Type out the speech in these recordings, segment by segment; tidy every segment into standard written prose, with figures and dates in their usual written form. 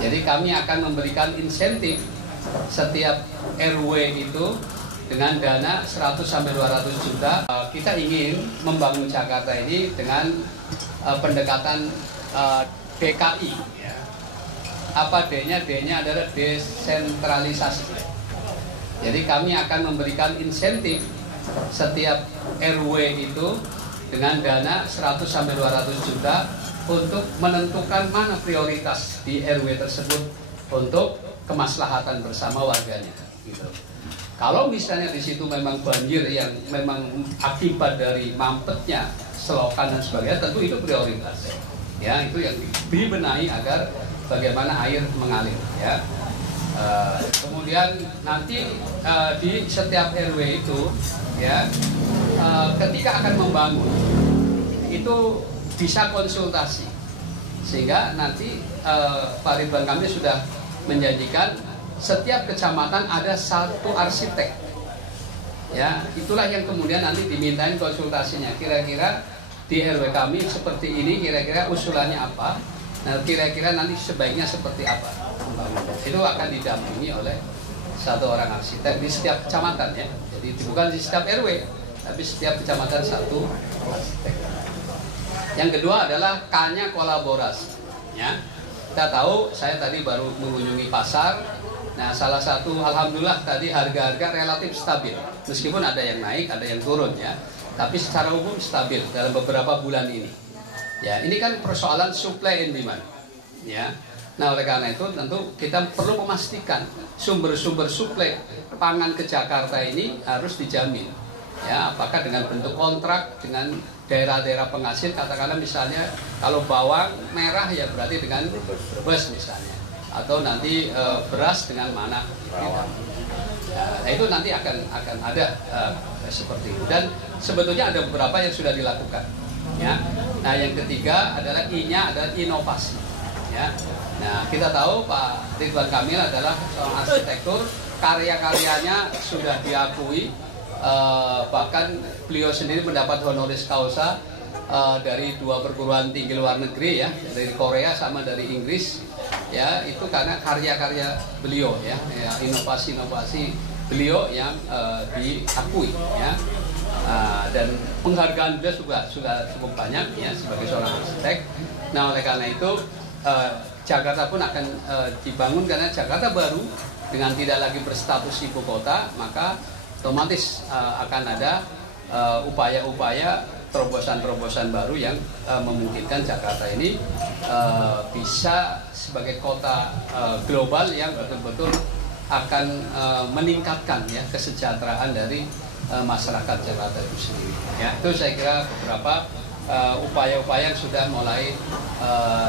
Jadi kami akan memberikan insentif setiap RW itu dengan dana 100 sampai 200 juta. Kita ingin membangun Jakarta ini dengan pendekatan DKI. Apa D-nya? D-nya adalah desentralisasi. Jadi kami akan memberikan insentif setiap RW itu dengan dana 100 sampai 200 juta untuk menentukan mana prioritas di RW tersebut untuk kemaslahatan bersama warganya. Gitu. Kalau misalnya di situ memang banjir yang memang akibat dari mampetnya selokan dan sebagainya, tentu itu prioritas. Ya, itu yang dibenahi agar bagaimana air mengalir. Ya. Kemudian nanti di setiap RW itu, ya, ketika akan membangun itu bisa konsultasi, sehingga nanti Pak Ridwan Kamil sudah menjanjikan setiap kecamatan ada satu arsitek. Ya, itulah yang kemudian nanti dimintain konsultasinya. Kira-kira di RW kami seperti ini, kira-kira usulannya apa? Nah, kira-kira nanti sebaiknya seperti apa? Itu akan didampingi oleh satu orang arsitek di setiap kecamatan, ya. Jadi bukan di setiap RW, tapi setiap kecamatan satu arsitek. Yang kedua adalah K-nya kolaborasi. Ya. Kita tahu, saya tadi baru mengunjungi pasar. Nah, salah satu, alhamdulillah tadi harga-harga relatif stabil. Meskipun ada yang naik, ada yang turun, ya. Tapi secara umum stabil dalam beberapa bulan ini. Ya, ini kan persoalan supply and demand. Ya. Nah, oleh karena itu tentu kita perlu memastikan sumber-sumber suplai pangan ke Jakarta ini harus dijamin. Ya, apakah dengan bentuk kontrak dengan daerah-daerah penghasil, katakanlah misalnya kalau bawang merah ya berarti dengan Brebes misalnya, atau nanti beras dengan mana. Nah, itu nanti akan ada seperti itu, dan sebetulnya ada beberapa yang sudah dilakukan. Ya. Nah, yang ketiga adalah I-nya adalah inovasi. Ya. Nah, kita tahu Pak Ridwan Kamil adalah seorang arsitektur, karya-karyanya sudah diakui, bahkan beliau sendiri mendapat honoris causa dari 2 perguruan tinggi luar negeri, ya, dari Korea sama dari Inggris, ya, itu karena karya-karya beliau, ya, inovasi-inovasi beliau yang diakui, ya. Dan penghargaan beliau sudah cukup banyak, ya, sebagai seorang arsitek. Nah, oleh karena itu Jakarta pun akan dibangun karena Jakarta baru dengan tidak lagi berstatus ibu kota, maka otomatis akan ada upaya-upaya terobosan-terobosan baru yang memungkinkan Jakarta ini bisa sebagai kota global yang betul-betul akan meningkatkan, ya, kesejahteraan dari masyarakat Jakarta itu sendiri. Ya, itu saya kira beberapa upaya-upaya yang sudah mulai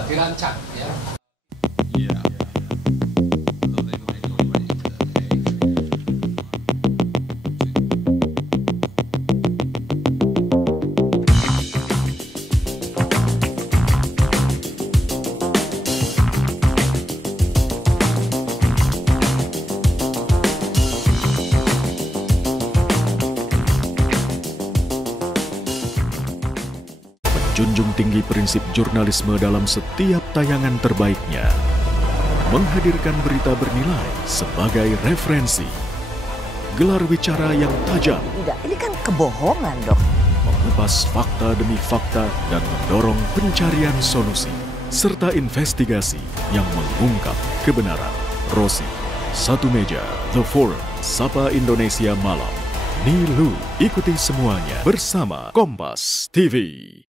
dirancang. Ya. Junjung tinggi prinsip jurnalisme dalam setiap tayangan terbaiknya. Menghadirkan berita bernilai sebagai referensi. Gelar bicara yang tajam. Tidak, ini kan kebohongan, Dok. Mengupas fakta demi fakta dan mendorong pencarian solusi. Serta investigasi yang mengungkap kebenaran. Rosi, Satu Meja, The Forum, Sapa Indonesia Malam. Nilu, ikuti semuanya bersama Kompas TV.